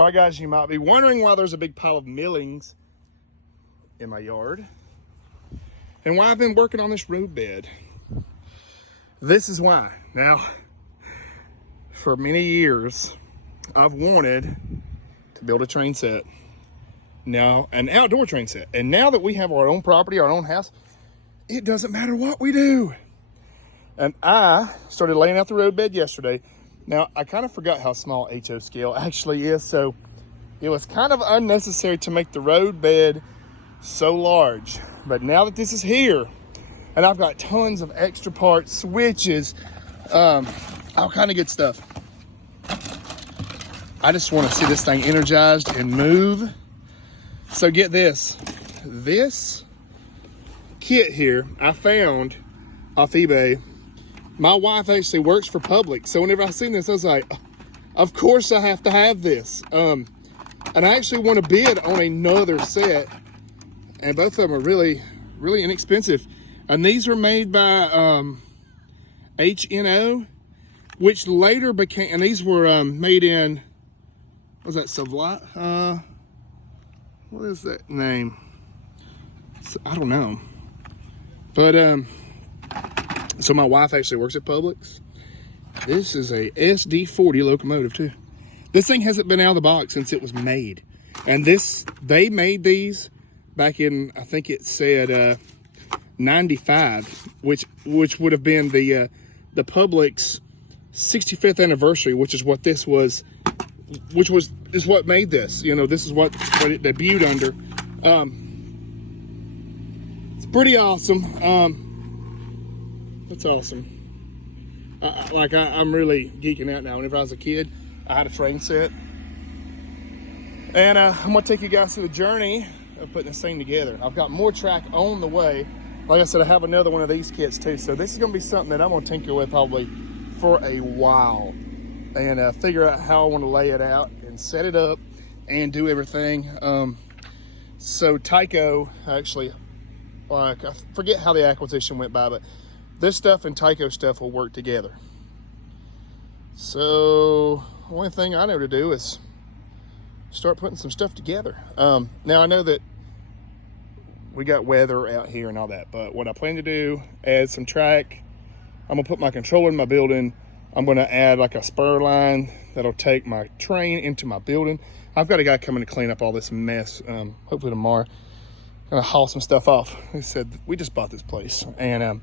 All right, guys, you might be wondering why there's a big pile of millings in my yard and why I've been working on this road bed. This is why. Now, for many years, I've wanted to build a train set. Now, an outdoor train set. And now that we have our own property, our own house, it doesn't matter what we do. And I started laying out the road bed yesterday. Now, I kind of forgot how small HO scale actually is, so it was kind of unnecessary to make the road bed so large. But now that this is here, and I've got tons of extra parts, switches, all kind of good stuff. I just want to see this thing energized and move. So get this. This kit here I found off eBay. My wife actually works for Publix, so whenever I seen this, I was like, of course I have to have this. And I actually want to bid on another set, and both of them are really, really inexpensive. And these were made by HNO, which later became, and these were made in, what was that, Savlat? What is that name? I don't know. But, so my wife actually works at Publix. This is a SD40 locomotive too. This thing hasn't been out of the box since it was made. And they made these back in, I think it said 95, which would have been the Publix 65th anniversary, which is what this was, is what made this. You know, this is what it debuted under. It's pretty awesome. That's awesome. I'm really geeking out now. Whenever I was a kid, I had a train set. And I'm gonna take you guys through the journey of putting this thing together. I've got more track on the way. Like I said, I have another one of these kits too. So this is gonna be something that I'm gonna tinker with probably for a while. And figure out how I wanna lay it out and set it up and do everything. So Tyco actually, I forget how the acquisition went by, but this stuff and Tyco stuff will work together. So the only thing I know to do is start putting some stuff together. Now I know that we got weather out here and all that, but what I plan to do, add some track. I'm gonna put my controller in my building. I'm gonna add like a spur line that'll take my train into my building. I've got a guy coming to clean up all this mess, hopefully tomorrow. Gonna haul some stuff off. He said, we just bought this place, and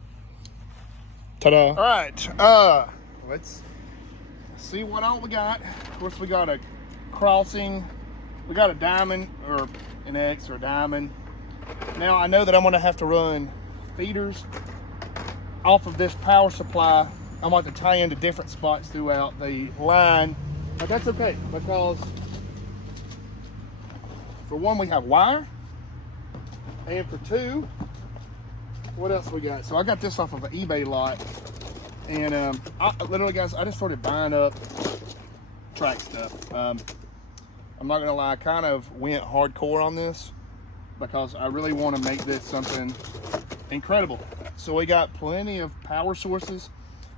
ta-da. All right, let's see what all we got. Of course, we got a crossing. We got a diamond, or an X, or a diamond. Now, I know that I'm gonna have to run feeders off of this power supply. I'm going to tie into different spots throughout the line, but that's okay, because for one, we have wire, and for two, what else we got? So I got this off of an eBay lot, and literally, guys, I just started buying up track stuff. I'm not gonna lie, I kind of went hardcore on this because I really want to make this something incredible. So we got plenty of power sources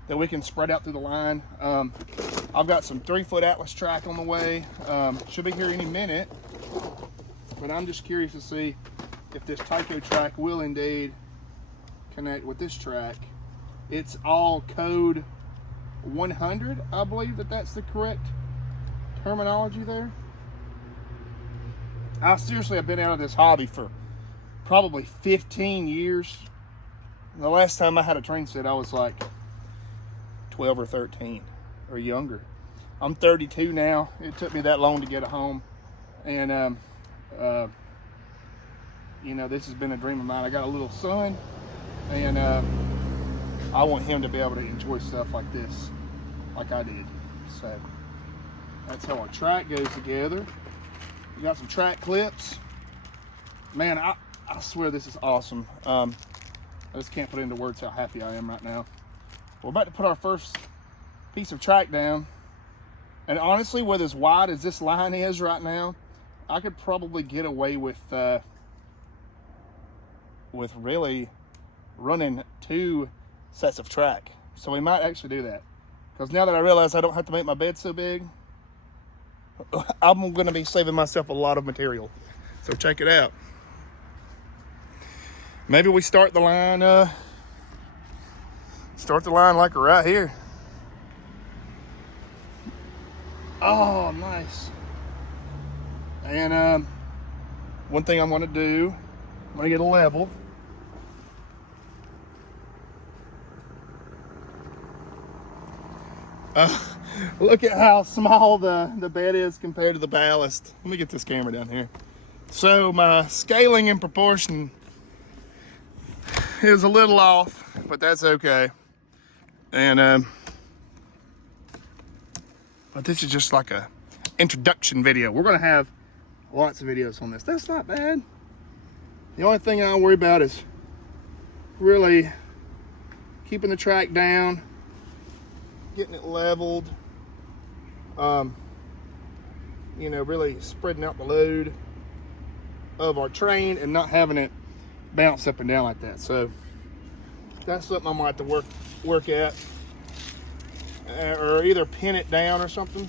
that we can spread out through the line. I've got some 3-foot Atlas track on the way. Should be here any minute, but I'm just curious to see if this Tyco track will indeed connect with this track. It's all code 100, I believe that's the correct terminology there. I've been out of this hobby for probably 15 years. The last time I had a train set, I was like 12 or 13 or younger. I'm 32 now. It took me that long to get a home, and you know, this has been a dream of mine. I got a little son, and I want him to be able to enjoy stuff like this, like I did. So that's how our track goes together. We got some track clips. Man, I swear this is awesome. I just can't put into words how happy I am right now. We're about to put our first piece of track down. And honestly, with as wide as this line is right now, I could probably get away with really running 2 sets of track. So we might actually do that. Because now that I realize I don't have to make my bed so big, I'm gonna be saving myself a lot of material. So check it out. Maybe we start the line like right here. Oh, nice. And one thing I'm gonna do, I'm gonna get a level. Look at how small the bed is compared to the ballast. Let me get this camera down here. So my scaling in proportion is a little off, but that's okay. And but this is just like a introduction video. We're gonna have lots of videos on this. That's not bad. The only thing I worry about is really keeping the track down, getting it leveled, you know, really spreading out the load of our train and not having it bounce up and down like that. So that's something I might have to work at, or either pin it down or something.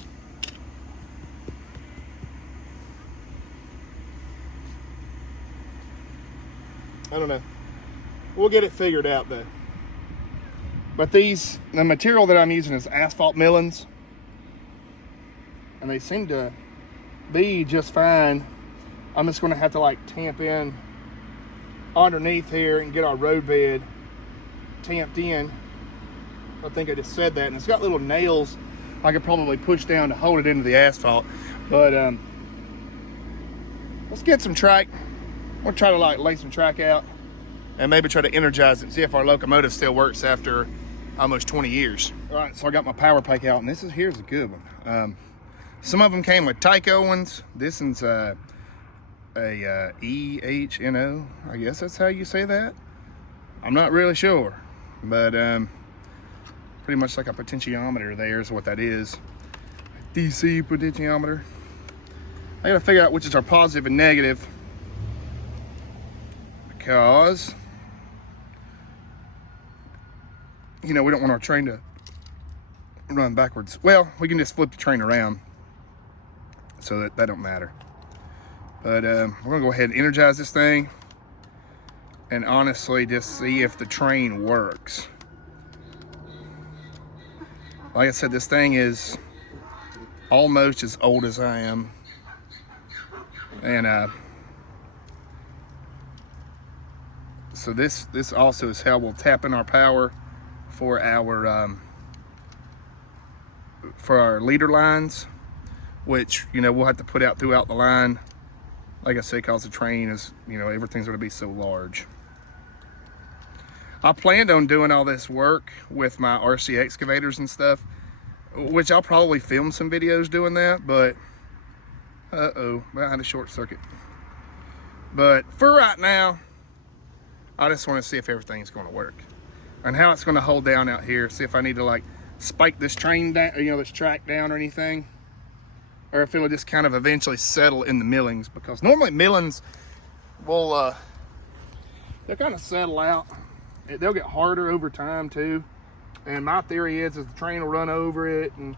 I don't know. We'll get it figured out though. But the material that I'm using is asphalt millings, and they seem to be just fine. I'm just going to have to like tamp in underneath here and get our road bed tamped in. I think I just said that, and it's got little nails I could probably push down to hold it into the asphalt. But let's get some track. We'll try to like lay some track out and maybe try to energize it and see if our locomotive still works after almost 20 years. All right, so I got my power pack out, and here's a good one. Some of them came with Tyco ones. This one's a EHNO. I guess that's how you say that. I'm not really sure, but pretty much like a potentiometer there is what that is. DC potentiometer. I gotta figure out which is our positive and negative, because you know, we don't want our train to run backwards. Well, we can just flip the train around, so that don't matter. But we're gonna go ahead and energize this thing and honestly just see if the train works. Like I said, this thing is almost as old as I am, and so this also is how we'll tap in our power for our leader lines, which, you know, we'll have to put out throughout the line, like I said, because the train is, you know, everything's going to be so large. I planned on doing all this work with my RC excavators and stuff, which I'll probably film some videos doing that, but I had a short circuit. But for right now, I just want to see if everything's going to work and how it's going to hold down out here. See if I need to like spike this train down, you know, this track down or anything, or if it'll just kind of eventually settle in the millings, because normally millings will they'll kind of settle out. They'll get harder over time too, and my theory is the train will run over it, and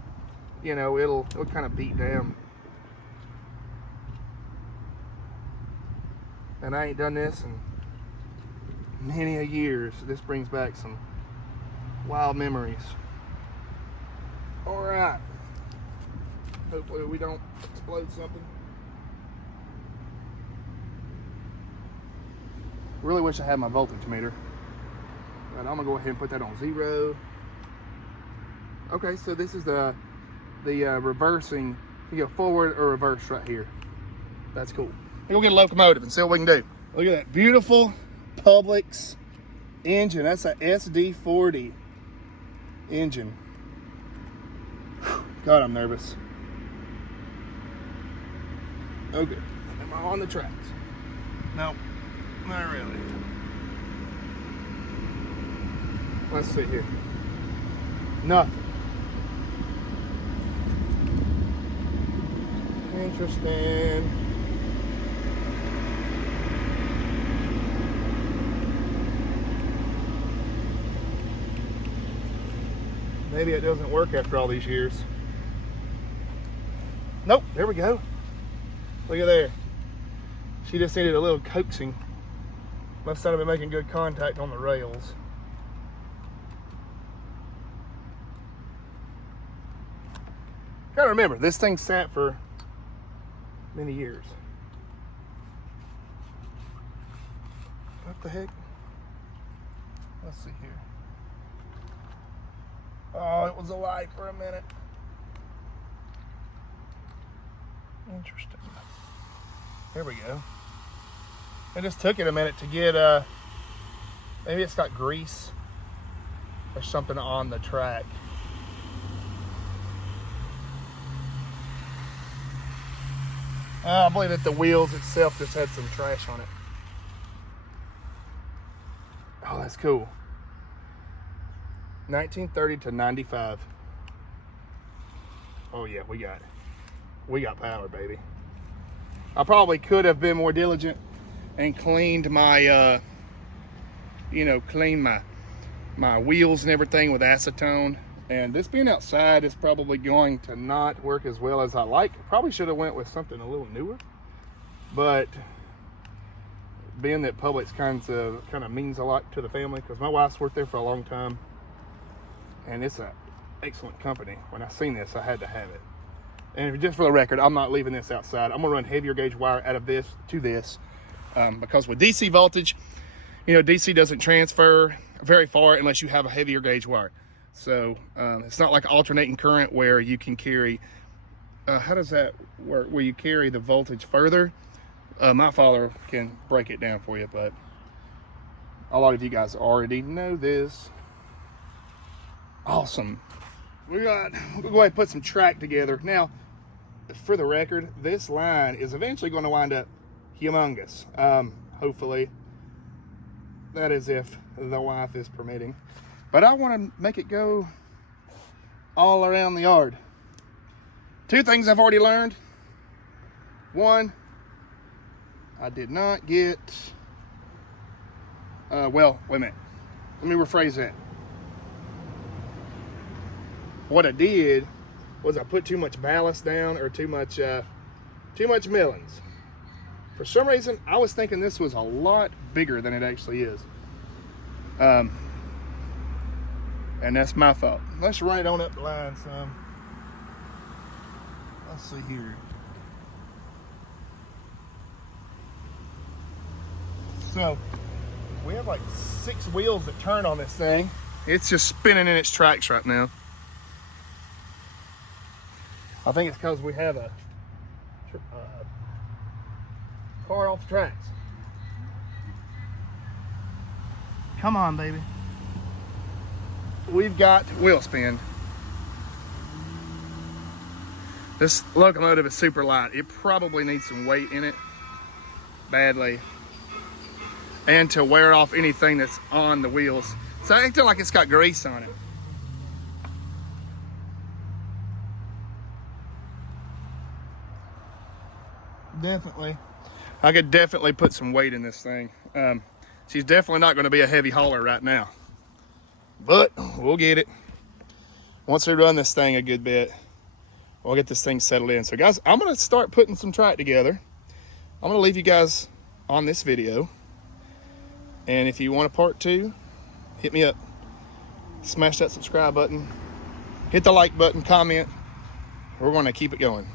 you know, it'll kind of beat down. And I ain't done this in many a years. So this brings back some wild memories. All right. Hopefully we don't explode something. Really wish I had my voltage meter. But I'm gonna go ahead and put that on 0. Okay, so this is the reversing. You go forward or reverse right here. That's cool. We'll get a locomotive and see what we can do. Look at that beautiful Publix engine. That's a SD40 engine. God, I'm nervous. Okay, am I on the tracks? Nope, not really. Let's see here. Nothing. Interesting. Maybe it doesn't work after all these years. Nope. There we go. Look at there. She just needed a little coaxing. Must not have been making good contact on the rails. Gotta remember, this thing sat for many years. What the heck? Let's see here. Oh, it was a light for a minute. Interesting. There we go. It just took it a minute to get, maybe it's got grease or something on the track. I believe that the wheels itself just had some trash on it. Oh, that's cool. 1930 to 95. Oh yeah, we got it. We got power, baby. I probably could have been more diligent and cleaned my, cleaned my wheels and everything with acetone. And this being outside is probably going to not work as well as I like. Probably should have went with something a little newer. But being that Publix kind of means a lot to the family, because my wife's worked there for a long time, and it's an excellent company. When I seen this, I had to have it. And just for the record, I'm not leaving this outside. I'm gonna run heavier gauge wire out of this to this, because with DC voltage, DC doesn't transfer very far unless you have a heavier gauge wire. So it's not like alternating current where you can carry, how does that work? Where you carry the voltage further? My father can break it down for you, but a lot of you guys already know this. Awesome. We'll go ahead and put some track together. Now, for the record, this line is eventually going to wind up humongous. Hopefully. That is if the wife is permitting. But I want to make it go all around the yard. Two things I've already learned. One, I did not get, well, wait a minute. Let me rephrase that. What I did was I put too much ballast down or too much millings. For some reason, I was thinking this was a lot bigger than it actually is. And that's my fault. Let's run it on up the line some. Let's see here. So, we have like 6 wheels that turn on this thing. It's just spinning in its tracks right now. I think it's because we have a car off the tracks. Come on, baby. We've got wheel spin. This locomotive is super light. It probably needs some weight in it badly, and to wear off anything that's on the wheels. So I feel like it's got grease on it. Definitely. I could definitely put some weight in this thing. She's definitely not going to be a heavy hauler right now, but we'll get it. Once we run this thing a good bit, we'll get this thing settled in. So guys, I'm going to start putting some track together. I'm going to leave you guys on this video. And if you want a part 2, hit me up. Smash that subscribe button. Hit the like button, comment. We're going to keep it going.